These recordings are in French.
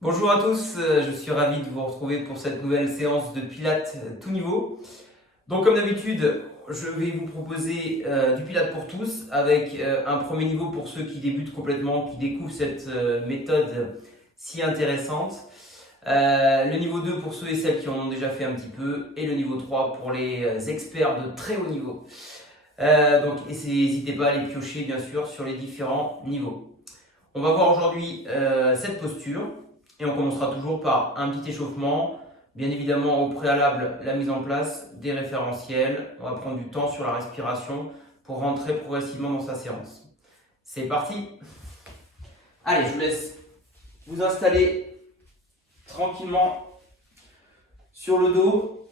Bonjour à tous, je suis ravi de vous retrouver pour cette nouvelle séance de Pilates tout niveau. Donc comme d'habitude, je vais vous proposer du Pilates pour tous avec un premier niveau pour ceux qui débutent complètement, qui découvrent cette méthode si intéressante. Le niveau 2 pour ceux et celles qui en ont déjà fait un petit peu et le niveau 3 pour les experts de très haut niveau. Donc n'hésitez pas à les piocher bien sûr sur les différents niveaux. On va voir aujourd'hui cette posture et on commencera toujours par un petit échauffement. Bien évidemment, au préalable, la mise en place des référentiels. On va prendre du temps sur la respiration pour rentrer progressivement dans sa séance. C'est parti! Allez, je vous laisse vous installer tranquillement sur le dos.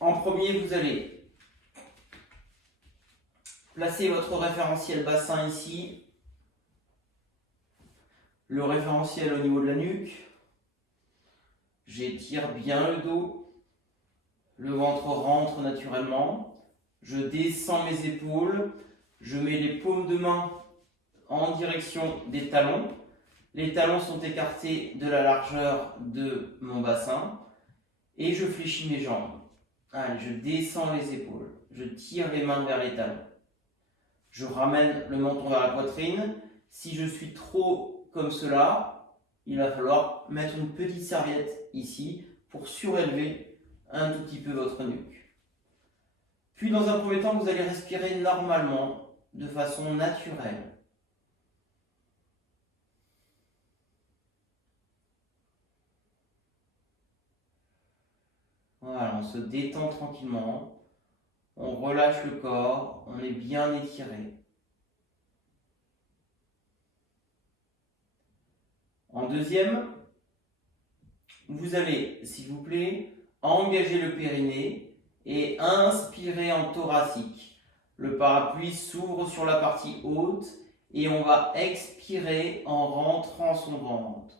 En premier, vous allez placer votre référentiel bassin ici. Le référentiel au niveau de la nuque. J'étire bien le dos. Le ventre rentre naturellement. Je descends mes épaules. Je mets les paumes de main en direction des talons. Les talons sont écartés de la largeur de mon bassin. Et je fléchis mes jambes. Allez, je descends les épaules. Je tire les mains vers les talons. Je ramène le menton vers la poitrine. Si je suis trop comme cela, il va falloir mettre une petite serviette ici pour surélever un tout petit peu votre nuque. Puis dans un premier temps, vous allez respirer normalement, de façon naturelle. Voilà, on se détend tranquillement, on relâche le corps, on est bien étiré. En deuxième, vous allez, s'il vous plaît, engager le périnée et inspirer en thoracique. Le parapluie s'ouvre sur la partie haute et on va expirer en rentrant son ventre.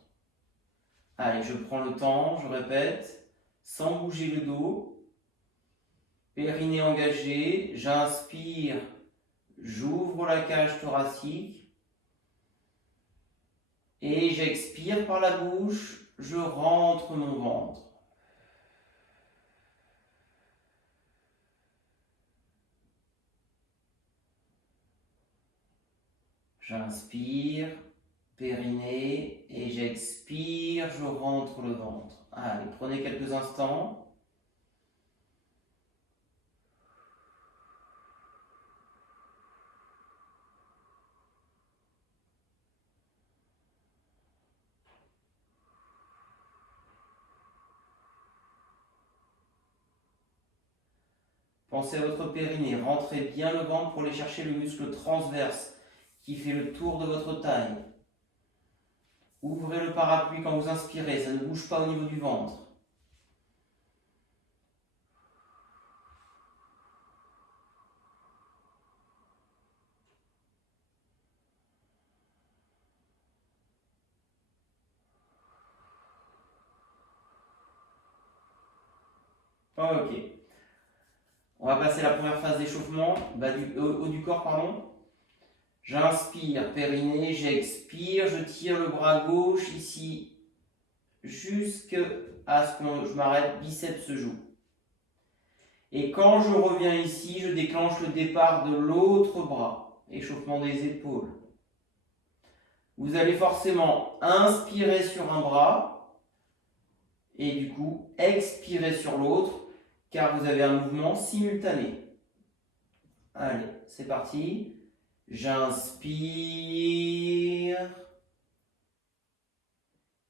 Allez, je prends le temps, je répète, sans bouger le dos. Périnée engagé, j'inspire, j'ouvre la cage thoracique. Et j'expire par la bouche, je rentre mon ventre. J'inspire, périnée, et j'expire, je rentre le ventre. Allez, prenez quelques instants. Pensez à votre périnée, rentrez bien le ventre pour aller chercher le muscle transverse qui fait le tour de votre taille. Ouvrez le parapluie quand vous inspirez, ça ne bouge pas au niveau du ventre. Ok. On va passer à la première phase d'échauffement, haut du corps, pardon. J'inspire, périnée, j'expire, je tire le bras gauche ici jusqu'à ce que je m'arrête, biceps joue. Et quand je reviens ici, je déclenche le départ de l'autre bras, échauffement des épaules. Vous allez forcément inspirer sur un bras et du coup expirer sur l'autre car vous avez un mouvement simultané. Allez, c'est parti. J'inspire.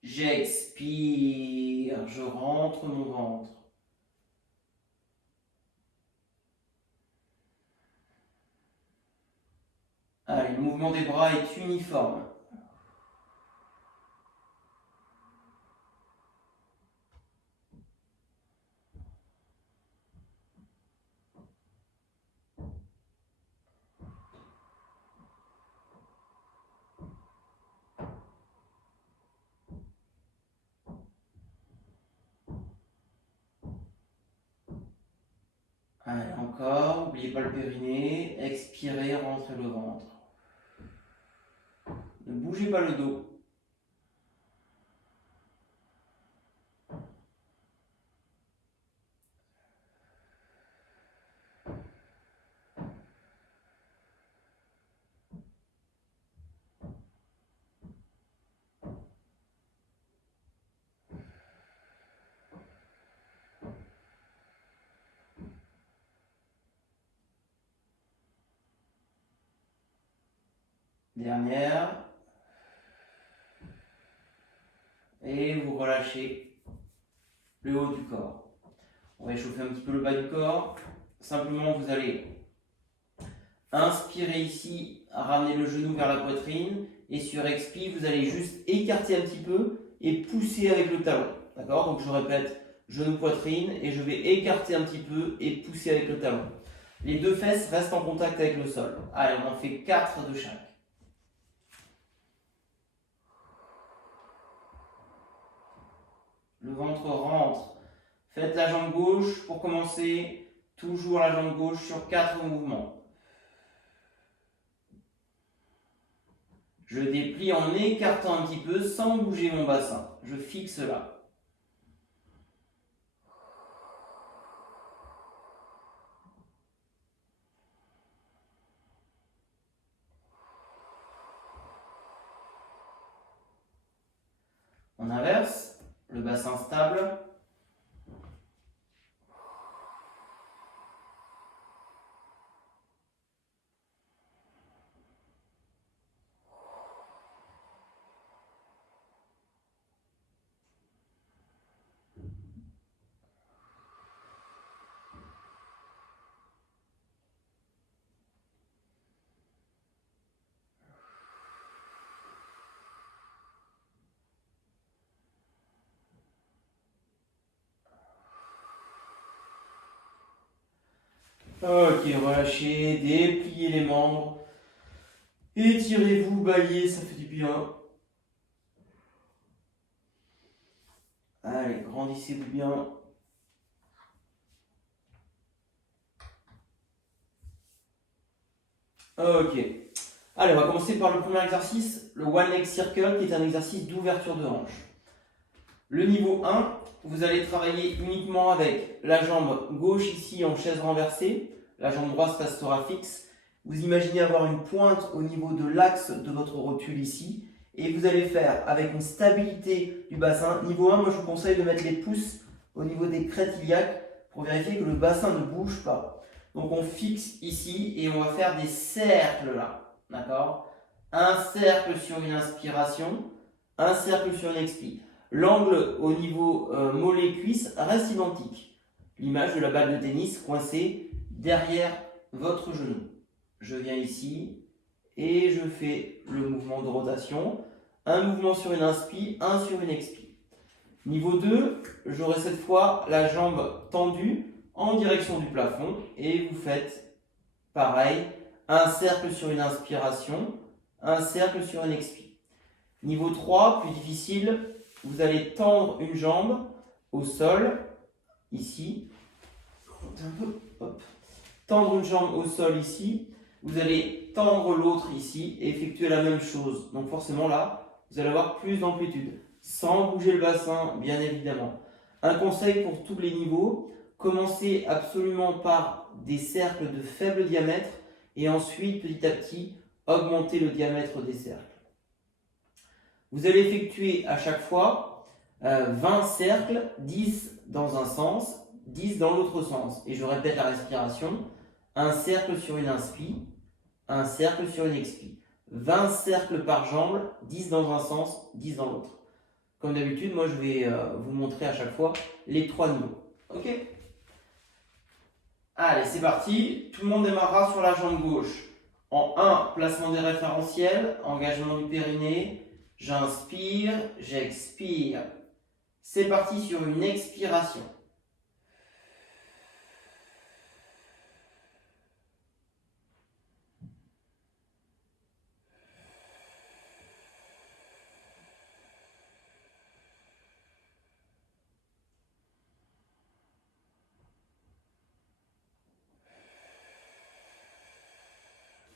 J'expire. Je rentre mon ventre. Allez, le mouvement des bras est uniforme. Allez, encore, n'oubliez pas le périnée, expirez, rentrez le ventre. Ne bougez pas le dos. Dernière. Et vous relâchez le haut du corps. On va échauffer un petit peu le bas du corps. Simplement, vous allez inspirer ici, ramener le genou vers la poitrine. Et sur expire, vous allez juste écarter un petit peu et pousser avec le talon. D'accord? Donc je répète, genou poitrine et je vais écarter un petit peu et pousser avec le talon. Les deux fesses restent en contact avec le sol. Allez, on en fait 4 de chaque. Le ventre rentre. Faites la jambe gauche pour commencer. Toujours la jambe gauche sur 4 mouvements. Je déplie en écartant un petit peu sans bouger mon bassin. Je fixe là. On inverse, le bassin stable. Ok, relâchez, dépliez les membres. Étirez-vous, baillez, ça fait du bien. Allez, grandissez-vous bien. Ok. Allez, on va commencer par le premier exercice, le One Leg Circle, qui est un exercice d'ouverture de hanche. Le niveau 1, vous allez travailler uniquement avec la jambe gauche ici en chaise renversée, la jambe droite restera fixe. Vous imaginez avoir une pointe au niveau de l'axe de votre rotule ici, et vous allez faire avec une stabilité du bassin. Niveau 1, moi je vous conseille de mettre les pouces au niveau des crêtes iliaques pour vérifier que le bassin ne bouge pas. Donc on fixe ici et on va faire des cercles là, d'accord? Un cercle sur une inspiration, un cercle sur une expire. L'angle au niveau mollet-cuisse reste identique. L'image de la balle de tennis coincée derrière votre genou. Je viens ici et je fais le mouvement de rotation. Un mouvement sur une inspi, un sur une expi. Niveau 2, j'aurai cette fois la jambe tendue en direction du plafond et vous faites pareil, un cercle sur une inspiration, un cercle sur une expi. Niveau 3, plus difficile, vous allez tendre une jambe au sol, ici. Tendre une jambe au sol ici. Vous allez tendre l'autre ici et effectuer la même chose. Donc forcément là, vous allez avoir plus d'amplitude. Sans bouger le bassin, bien évidemment. Un conseil pour tous les niveaux, commencez absolument par des cercles de faible diamètre et ensuite, petit à petit, augmenter le diamètre des cercles. Vous allez effectuer à chaque fois 20 cercles, 10 dans un sens, 10 dans l'autre sens. Et je répète la respiration. Un cercle sur une inspi, un cercle sur une expi. 20 cercles par jambe, 10 dans un sens, 10 dans l'autre. Comme d'habitude, moi je vais vous montrer à chaque fois les 3 niveaux. Ok? Allez, c'est parti. Tout le monde démarrera sur la jambe gauche. En 1, placement des référentiels, engagement du périnée. J'inspire, j'expire. C'est parti sur une expiration.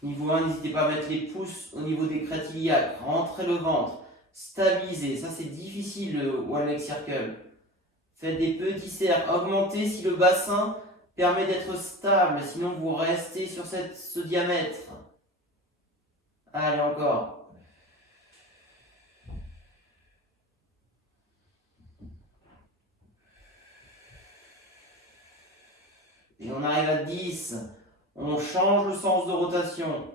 Niveau 1, n'hésitez pas à mettre les pouces au niveau des crêtes iliaques. Rentrez le ventre. Stabilisez. Ça, c'est difficile, le One Leg Circle. Faites des petits cercles. Augmentez si le bassin permet d'être stable. Sinon, vous restez sur ce diamètre. Allez, encore. Et on arrive à 10. On change le sens de rotation.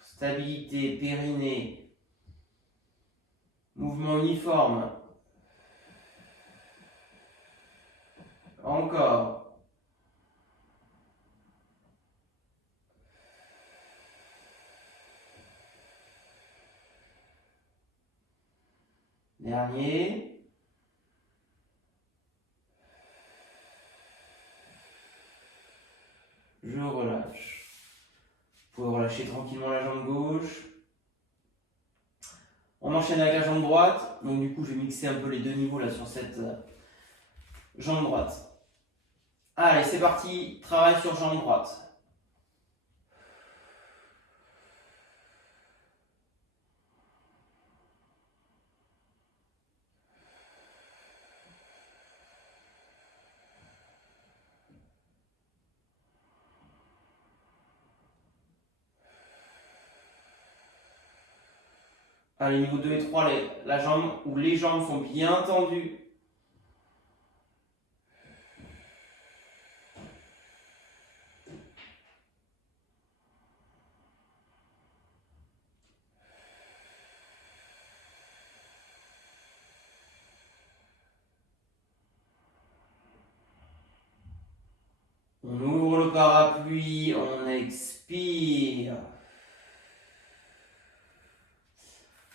Stabilité, périnée. Mouvement uniforme. Encore. Dernier. Je relâche. Vous pouvez relâcher tranquillement la jambe gauche. On enchaîne avec la jambe droite. Donc du coup, je vais mixer un peu les deux niveaux là sur cette jambe droite. Allez, c'est parti. Travail sur jambe droite. Allez, niveau 2 et 3, la jambe ou les jambes sont bien tendues. On ouvre le parapluie, on expire.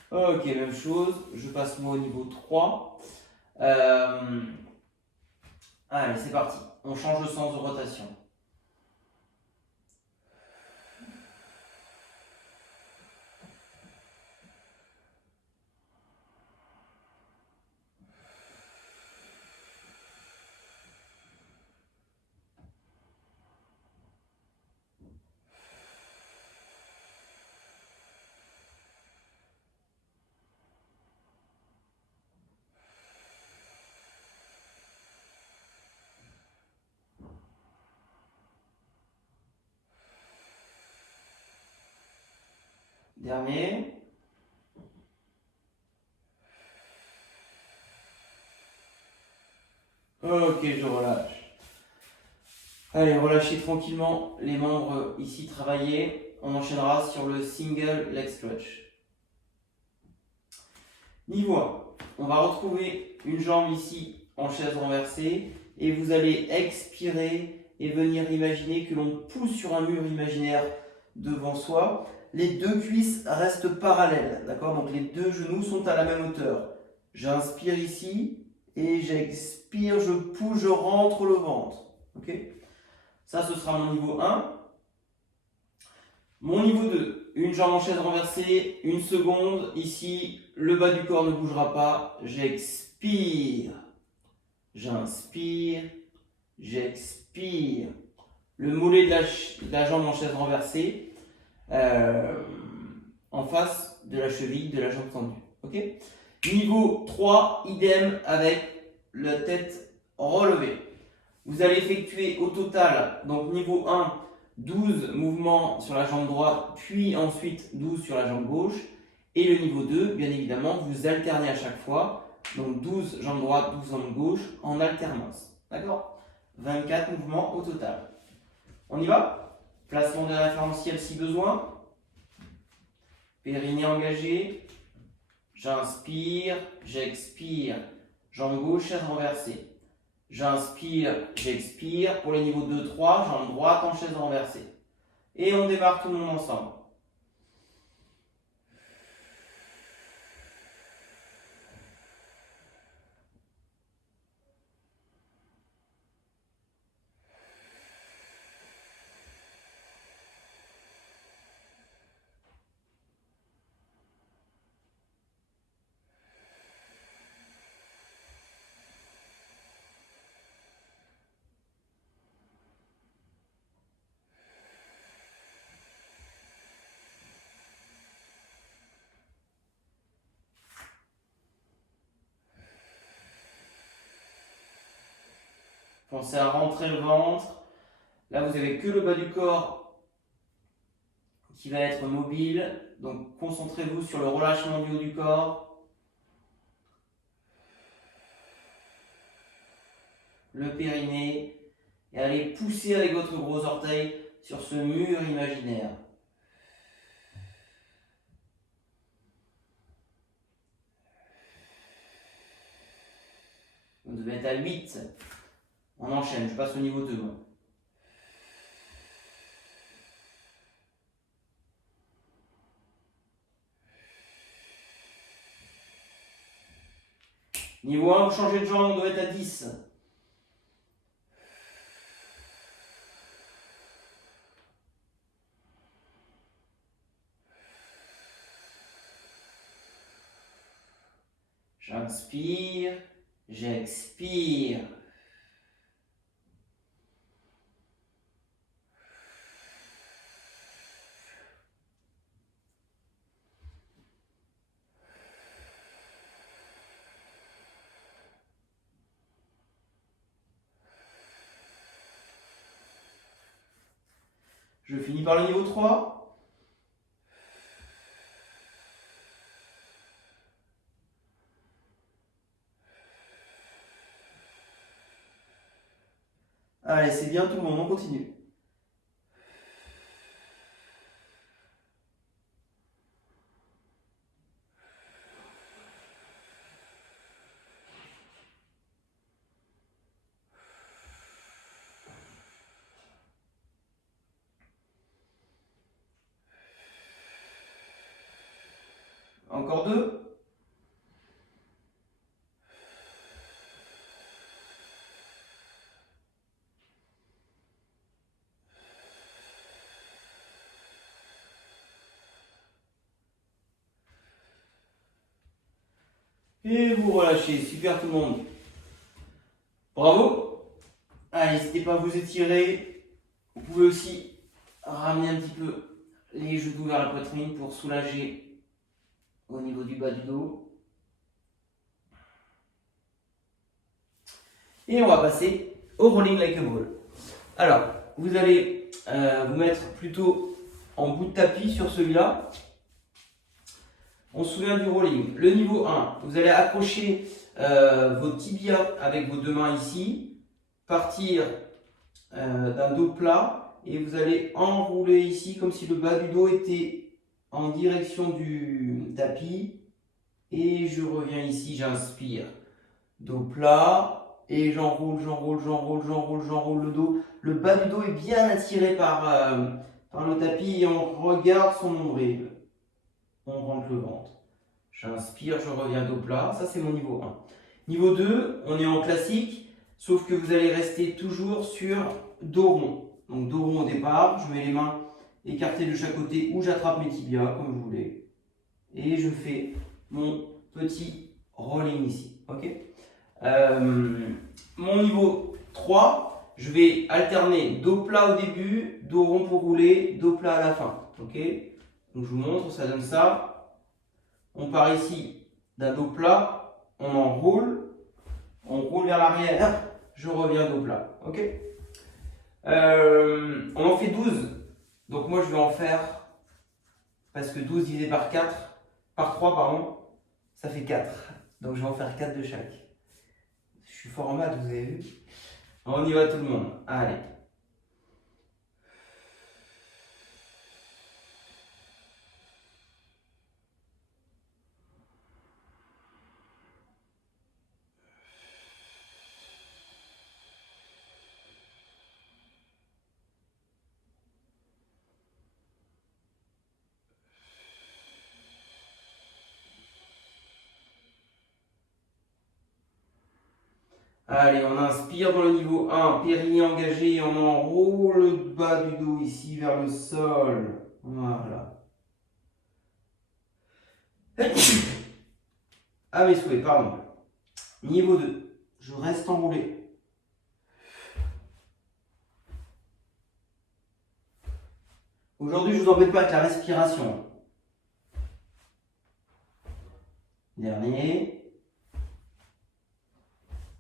Ok, même chose. Je passe moi au niveau 3. Allez, c'est parti. On change le sens de rotation. Dernier. Ok, je relâche. Allez, relâchez tranquillement les membres ici travaillés. On enchaînera sur le single leg stretch. Niveau 1, on va retrouver une jambe ici en chaise renversée et vous allez expirer et venir imaginer que l'on pousse sur un mur imaginaire devant soi. Les deux cuisses restent parallèles, d'accord? Donc les deux genoux sont à la même hauteur. J'inspire ici et j'expire, je pousse, je rentre le ventre. Ok? Ça, ce sera mon niveau 1. Mon niveau 2, une jambe en chaise renversée, une seconde. Ici, le bas du corps ne bougera pas. J'expire. J'inspire. J'expire. Le mollet de la jambe en chaise renversée en face de la cheville de la jambe tendue. Okay. Niveau 3, idem avec la tête relevée. Vous allez effectuer au total, donc niveau 1, 12 mouvements sur la jambe droite, puis ensuite 12 sur la jambe gauche. Et le niveau 2, bien évidemment, vous alternez à chaque fois. Donc 12 jambe droite, 12 jambe gauche en alternance. D'accord? 24 mouvements au total. On y va? Placement des référentiels si besoin. Périnée engagé. J'inspire, j'expire. Jambe gauche, chaise renversée. J'inspire, j'expire. Pour les niveaux 2, 3, jambe droite en chaise renversée. Et on démarre tout le monde ensemble. Pensez à rentrer le ventre. Là, vous n'avez que le bas du corps qui va être mobile. Donc, concentrez-vous sur le relâchement du haut du corps. Le périnée. Et allez pousser avec votre gros orteil sur ce mur imaginaire. Vous devez être à 8. On enchaîne, je passe au niveau 2. Niveau 1, vous changez de jambe, on doit être à 10. J'inspire, j'expire. Je finis par le niveau 3. Allez, c'est bien tout le monde, on continue. Encore 2. Et vous relâchez, super tout le monde. Bravo. Allez, n'hésitez pas à vous étirer. Vous pouvez aussi ramener un petit peu les genoux vers la poitrine pour soulager au niveau du bas du dos. Et on va passer au rolling like a ball. Alors, vous allez vous mettre plutôt en bout de tapis sur celui-là. On se souvient du rolling. Le niveau 1, vous allez accrocher vos tibias avec vos deux mains ici, partir d'un dos plat et vous allez enrouler ici comme si le bas du dos était en direction du tapis. Et je reviens ici, j'inspire. Dos plat et j'enroule, j'enroule, j'enroule, j'enroule, j'enroule le dos. Le bas du dos est bien attiré par le tapis et on regarde son nombril. On rentre le ventre. J'inspire, je reviens dos plat. Ça, c'est mon niveau 1. Niveau 2, on est en classique, sauf que vous allez rester toujours sur dos rond. Donc, dos rond au départ. Je mets les mains écartées de chaque côté ou j'attrape mes tibias, comme vous voulez. Et je fais mon petit rolling ici. Ok. Mon niveau 3, je vais alterner dos plat au début, dos rond pour rouler, dos plat à la fin. Ok. Donc, je vous montre, ça donne ça. On part ici d'un dos plat, on roule vers l'arrière, je reviens dos plat. Ok. On en fait 12. Donc moi je vais en faire, parce que 12 divisé par 3 pardon, ça fait 4. Donc je vais en faire 4 de chaque. Je suis fort en maths, vous avez vu. On y va tout le monde. Allez. Allez, on inspire dans le niveau 1, périnée engagé, on enroule le bas du dos ici vers le sol. Voilà. À mes souhaits, pardon. Niveau 2, je reste enroulé. Aujourd'hui, je ne vous embête pas avec la respiration. Dernier.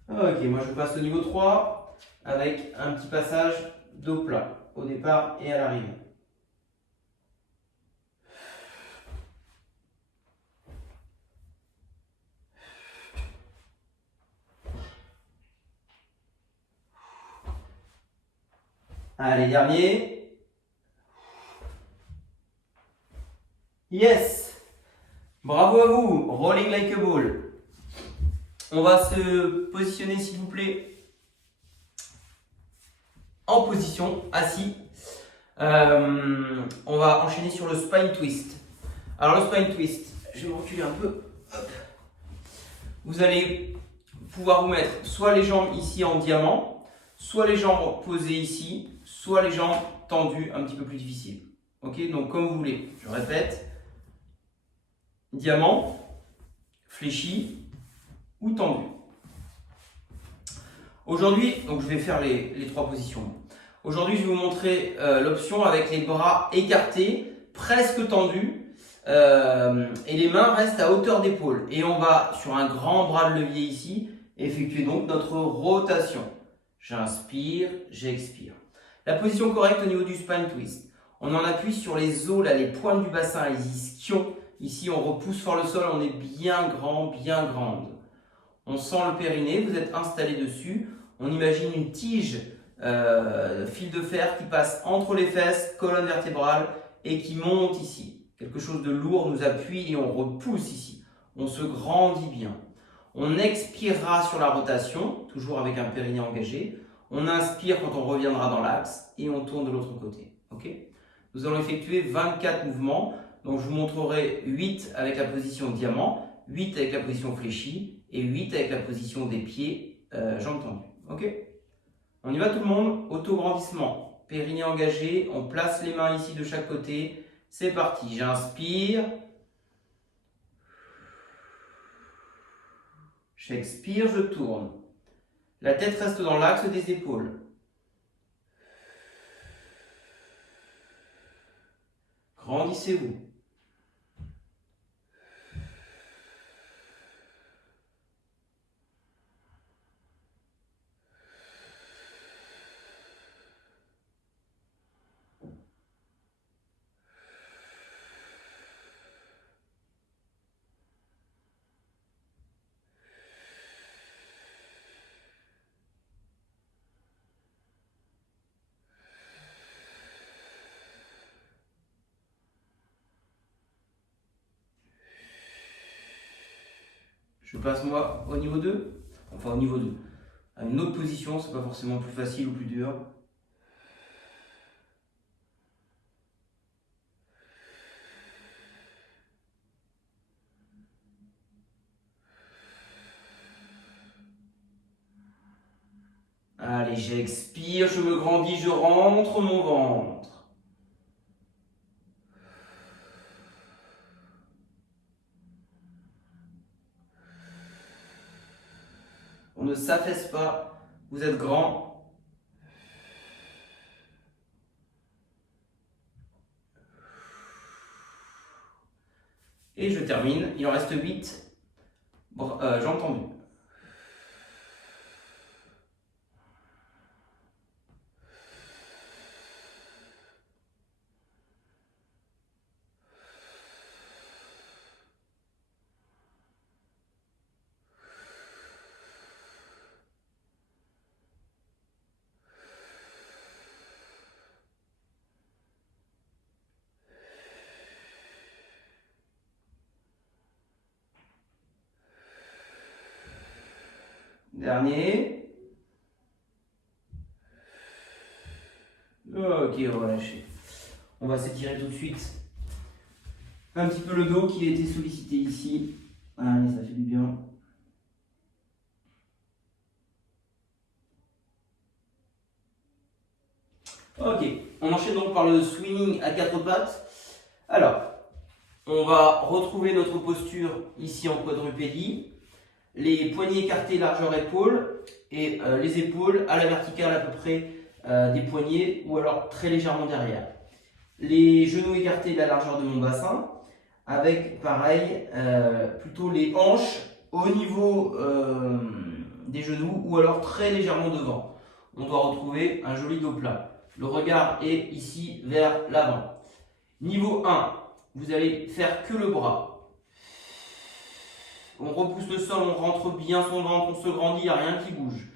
Ok, moi je passe au niveau 3. avec un petit passage dos plat au départ et à l'arrivée. Allez, dernier. Yes! Bravo à vous! Rolling like a ball. On va se positionner, s'il vous plaît, en position, assis. On va enchaîner sur le spine twist. Alors, le spine twist, je vais me reculer un peu. Hop. Vous allez pouvoir vous mettre soit les jambes ici en diamant, soit les jambes posées ici, soit les jambes tendues, un petit peu plus difficile. Ok, donc comme vous voulez. Je répète. Diamant, fléchi ou tendu. Aujourd'hui, donc je vais faire les trois positions. Aujourd'hui, je vais vous montrer l'option avec les bras écartés, presque tendus, et les mains restent à hauteur d'épaule. Et on va, sur un grand bras de levier ici, effectuer donc notre rotation. J'inspire, j'expire. La position correcte au niveau du spine twist. On en appuie sur les os, là, les pointes du bassin, les ischions. Ici, on repousse fort le sol, on est bien grand, bien grande. On sent le périnée, vous êtes installé dessus. On imagine une tige, fil de fer qui passe entre les fesses, colonne vertébrale et qui monte ici. Quelque chose de lourd nous appuie et on repousse ici. On se grandit bien. On expirera sur la rotation, toujours avec un périnée engagé. On inspire quand on reviendra dans l'axe et on tourne de l'autre côté. Okay, nous allons effectuer 24 mouvements. Donc, je vous montrerai 8 avec la position diamant, 8 avec la position fléchie et 8 avec la position des pieds, jambes tendues. Ok? On y va tout le monde. Auto-grandissement. Périnée engagé. On place les mains ici de chaque côté. C'est parti. J'inspire. J'expire, je tourne. La tête reste dans l'axe des épaules. Grandissez-vous. Je passe moi au niveau 2, enfin au niveau 2, à une autre position, c'est pas forcément plus facile ou plus dur. Allez, j'expire, je me grandis, je rentre mon ventre. On ne s'affaisse pas, vous êtes grand. Et je termine, il en reste 8, jambes tendues. Dernier. Ok, relâchez. On va s'étirer tout de suite. Un petit peu le dos qui a été sollicité ici. Allez, ça fait du bien. Ok, on enchaîne donc par le swinging à 4 pattes. Alors, on va retrouver notre posture ici en quadrupédie. Les poignets écartés largeur épaule et les épaules à la verticale à peu près des poignets ou alors très légèrement derrière. Les genoux écartés de la largeur de mon bassin avec pareil plutôt les hanches au niveau des genoux ou alors très légèrement devant. on doit retrouver un joli dos plat. Le regard est ici vers l'avant. Niveau 1, vous allez faire que le bras. On repousse le sol, on rentre bien son ventre, on se grandit, il n'y a rien qui bouge.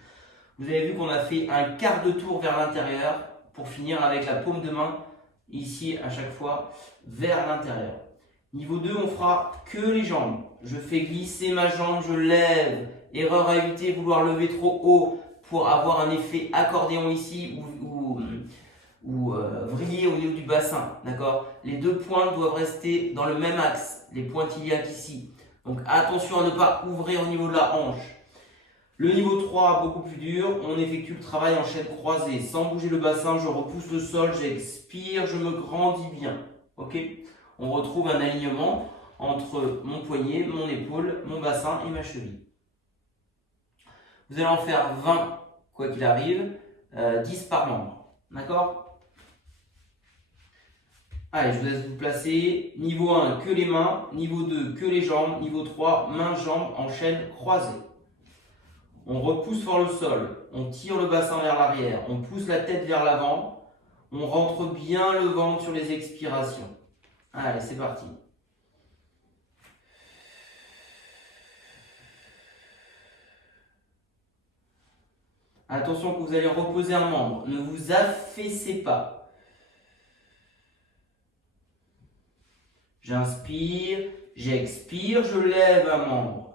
Vous avez vu qu'on a fait un quart de tour vers l'intérieur pour finir avec la paume de main, ici à chaque fois, vers l'intérieur. Niveau 2, on fera que les jambes. Je fais glisser ma jambe, je lève. Erreur à éviter, vouloir lever trop haut pour avoir un effet accordéon ici ou vriller au niveau du bassin. D'accord? Les deux pointes doivent rester dans le même axe, les pointillés ici. Donc attention à ne pas ouvrir au niveau de la hanche. Le niveau 3, beaucoup plus dur, on effectue le travail en chaîne croisée. Sans bouger le bassin, je repousse le sol, j'expire, je me grandis bien. Ok? On retrouve un alignement entre mon poignet, mon épaule, mon bassin et ma cheville. Vous allez en faire 20, quoi qu'il arrive, 10 par membre. D'accord? Allez, je vous laisse vous placer. Niveau 1, que les mains. Niveau 2, que les jambes. Niveau 3, mains, jambes en chaîne croisée. On repousse fort le sol. On tire le bassin vers l'arrière. On pousse la tête vers l'avant. On rentre bien le ventre sur les expirations. Allez, c'est parti. Attention que vous allez reposer un membre. Ne vous affaissez pas. J'inspire, j'expire, je lève un membre.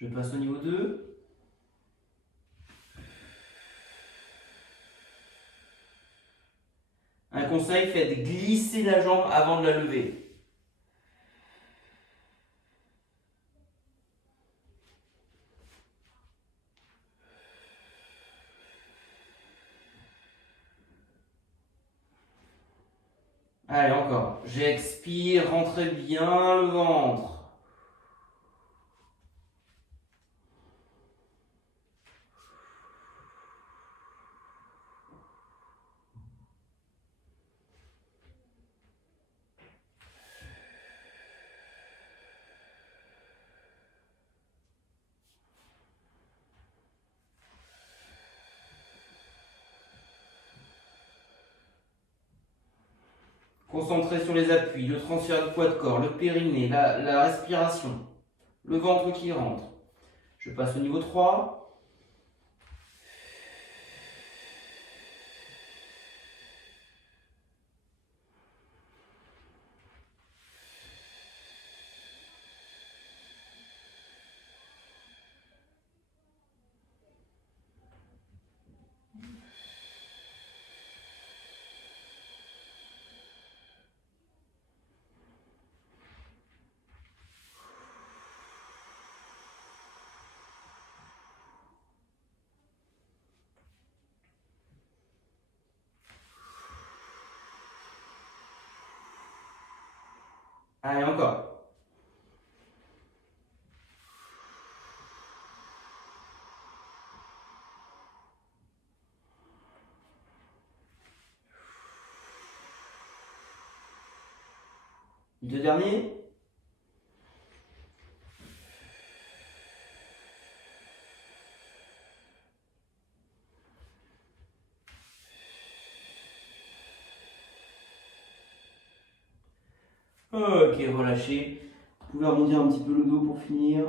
Je passe au niveau 2. Un conseil, faites glisser la jambe avant de la lever. Allez, encore. J'expire, rentrez bien le ventre. Concentrez sur les appuis, le transfert du poids de corps, le périnée, la respiration, le ventre qui rentre. Je passe au niveau 3. Allez, encore. Deux derniers. Ok, relâchez. Vous pouvez arrondir un petit peu le dos pour finir.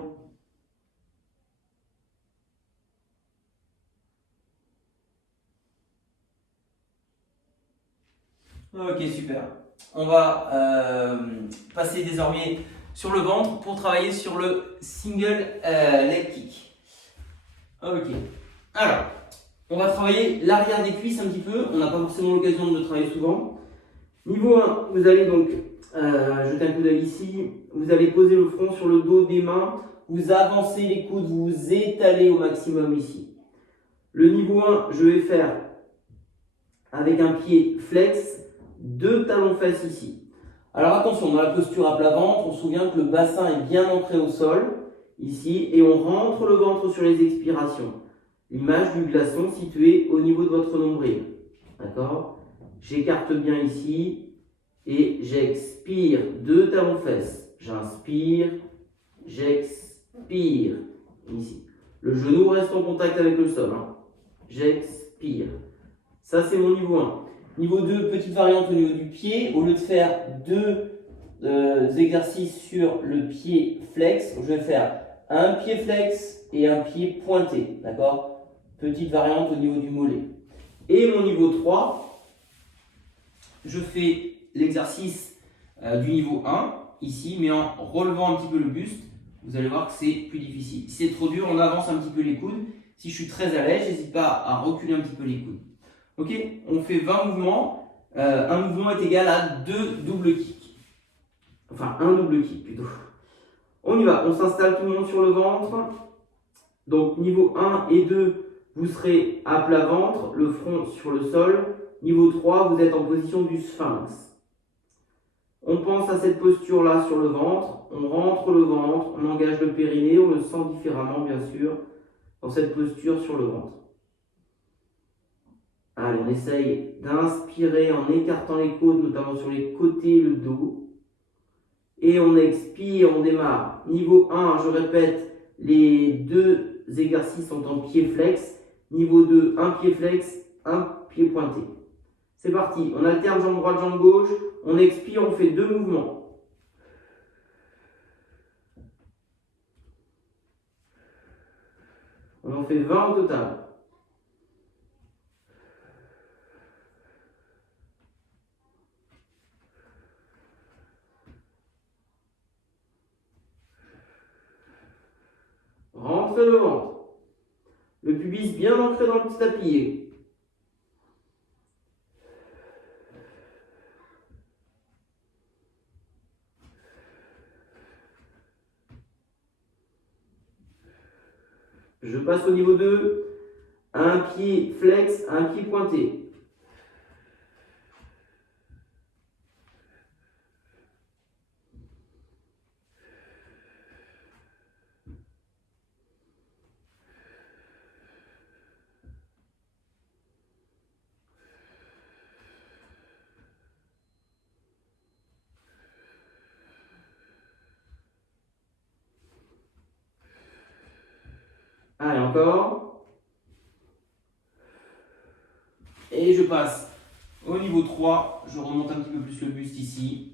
Ok, super. On va passer désormais sur le ventre pour travailler sur le single leg kick. Ok. Alors, on va travailler l'arrière des cuisses un petit peu. On n'a pas forcément l'occasion de le travailler souvent. Niveau 1, vous allez donc jeter un coup d'œil ici. Vous allez poser le front sur le dos des mains. Vous avancez les coudes, vous vous étalez au maximum ici. Le niveau 1, je vais faire avec un pied flex, 2 talons-fesses ici. Alors attention, dans la posture à plat ventre, on se souvient que le bassin est bien ancré au sol, ici, et on rentre le ventre sur les expirations. L'image du glaçon situé au niveau de votre nombril. D'accord? J'écarte bien ici, et j'expire, 2 talons-fesses. J'inspire, j'expire, ici. Le genou reste en contact avec le sol. Hein. J'expire. Ça, c'est mon niveau 1. Niveau 2, petite variante au niveau du pied. Au lieu de faire 2 exercices sur le pied flex, je vais faire un pied flex et un pied pointé. D'accord? Petite variante au niveau du mollet. Et mon niveau 3, je fais l'exercice du niveau 1, ici, mais en relevant un petit peu le buste. Vous allez voir que c'est plus difficile. Si c'est trop dur, on avance un petit peu les coudes. Si je suis très à l'aise, n'hésite pas à reculer un petit peu les coudes. Ok, on fait 20 mouvements. Un mouvement est égal à 2 doubles kicks. Enfin, un double kick plutôt. On y va, on s'installe tout le monde sur le ventre. Donc niveau 1 et 2, vous serez à plat ventre, le front sur le sol. Niveau 3, vous êtes en position du sphinx. On pense à cette posture-là sur le ventre. On rentre le ventre, on engage le périnée, on le sent différemment bien sûr, dans cette posture sur le ventre. Allez, on essaye d'inspirer en écartant les côtes, notamment sur les côtés et le dos. Et on expire, on démarre. Niveau 1, je répète, les 2 exercices sont en pied flex. Niveau 2, un pied flex, un pied pointé. C'est parti, on alterne jambe droite, jambe gauche. On expire, on fait 2 mouvements. On en fait 20 au total. Rentrez le ventre. Le pubis bien ancré dans le petit tapis. Je passe au niveau 2. Un pied flex, un pied pointé. Allez, encore. Et je passe au niveau 3. Je remonte un petit peu plus le buste ici.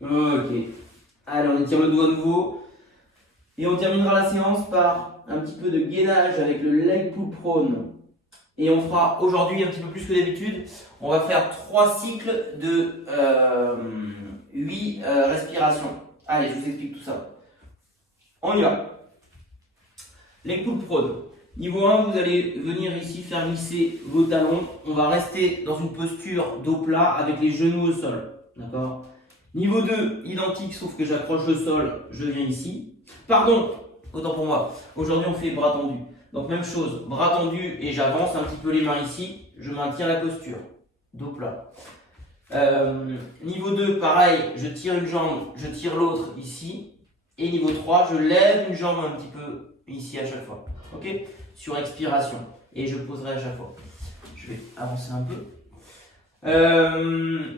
Ok. Allez, on étire le dos à nouveau. Et on terminera la séance par un petit peu de gainage avec le leg pull prone. Et on fera aujourd'hui un petit peu plus que d'habitude. On va faire 3 cycles de 8 respirations. Allez, je vous explique tout ça. On y va. Leg pull prone. Niveau 1, vous allez venir ici faire glisser vos talons. On va rester dans une posture dos plat avec les genoux au sol. D'accord ? Niveau 2, identique, sauf que j'accroche le sol, je viens ici. Pardon, autant pour moi. Aujourd'hui, on fait bras tendus. Donc, même chose, bras tendus et j'avance un petit peu les mains ici. Je maintiens la posture, dos plat. Niveau 2, pareil, je tire une jambe, je tire l'autre ici. Et niveau 3, je lève une jambe un petit peu ici à chaque fois. Ok ? Sur expiration. et je poserai à chaque fois. Je vais avancer un peu.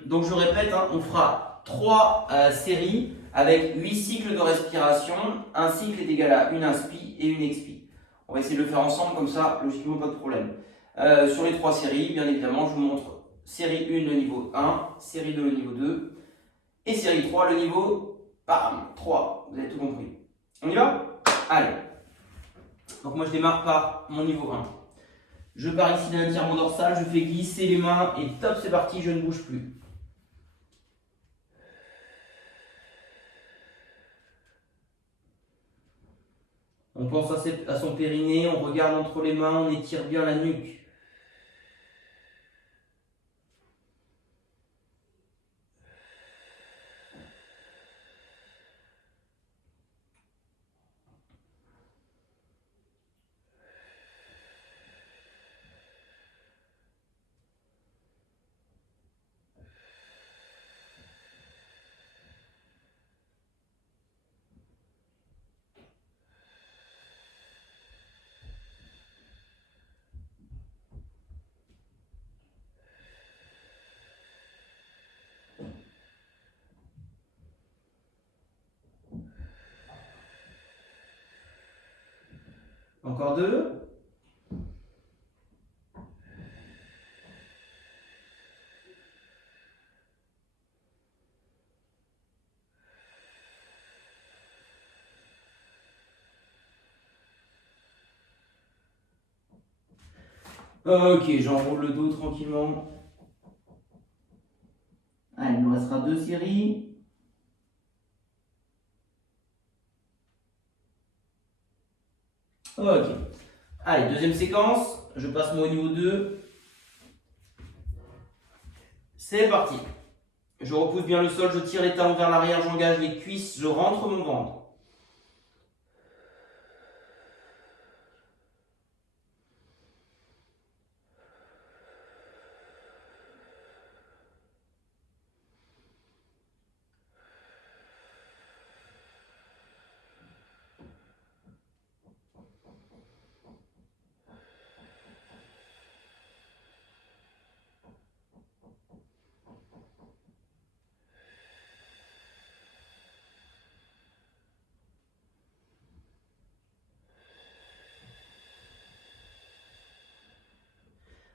Donc je répète, hein, on fera 3 séries avec 8 cycles de respiration. Un cycle est égal à une inspi et une expi. On va essayer de le faire ensemble, comme ça, logiquement, pas de problème. Sur les 3 séries, bien évidemment, je vous montre série 1 le niveau 1, série 2 le niveau 2 et série 3 le niveau 3. Vous avez tout compris. On y va? Allez. Donc moi je démarre par mon niveau 1. Je pars ici d'un étirement dorsal, je fais glisser les mains et top, c'est parti, je ne bouge plus. On pense à son périnée, on regarde entre les mains, on étire bien la nuque. Encore 2. Ok, j'enroule le dos tranquillement. Allez, il nous restera 2 séries. Ok. Allez, deuxième séquence. Je passe moi au niveau 2. C'est parti. Je repousse bien le sol, je tire les talons vers l'arrière, j'engage les cuisses, je rentre mon ventre.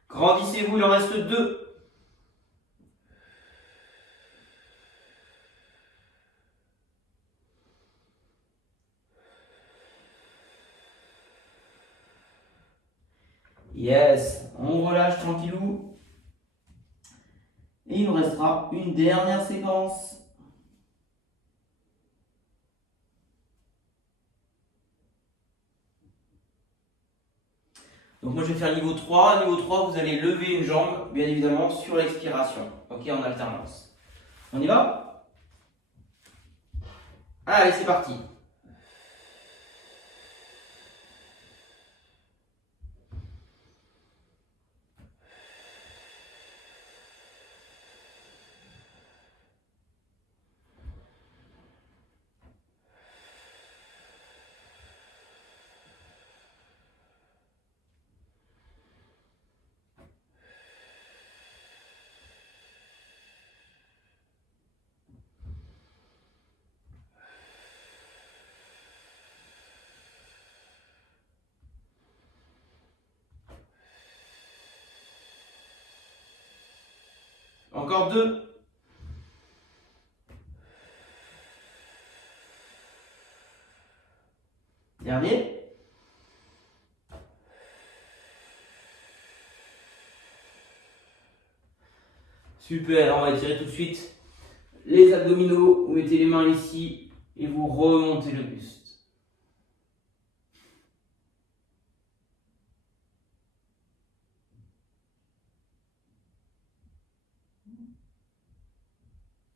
Grandissez-vous, il en reste 2. Yes, on relâche tranquillou. Et il nous restera une dernière séquence. Donc moi je vais faire niveau 3. Niveau 3, vous allez lever une jambe, bien évidemment, sur l'expiration. Ok, en alternance. On y va? Allez, c'est parti. Encore 2. Dernier. Super, on va étirer tout de suite les abdominaux. Vous mettez les mains ici et vous remontez le buste.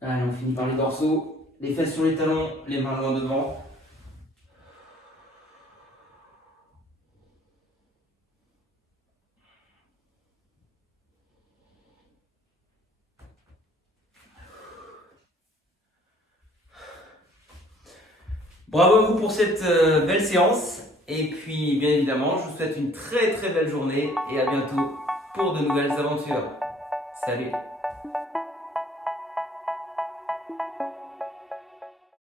Allez, on finit par les dorsaux. Les fesses sur les talons, les mains loin devant. Bravo à vous pour cette belle séance. Et puis, bien évidemment, je vous souhaite une très très belle journée et à bientôt pour de nouvelles aventures. Salut!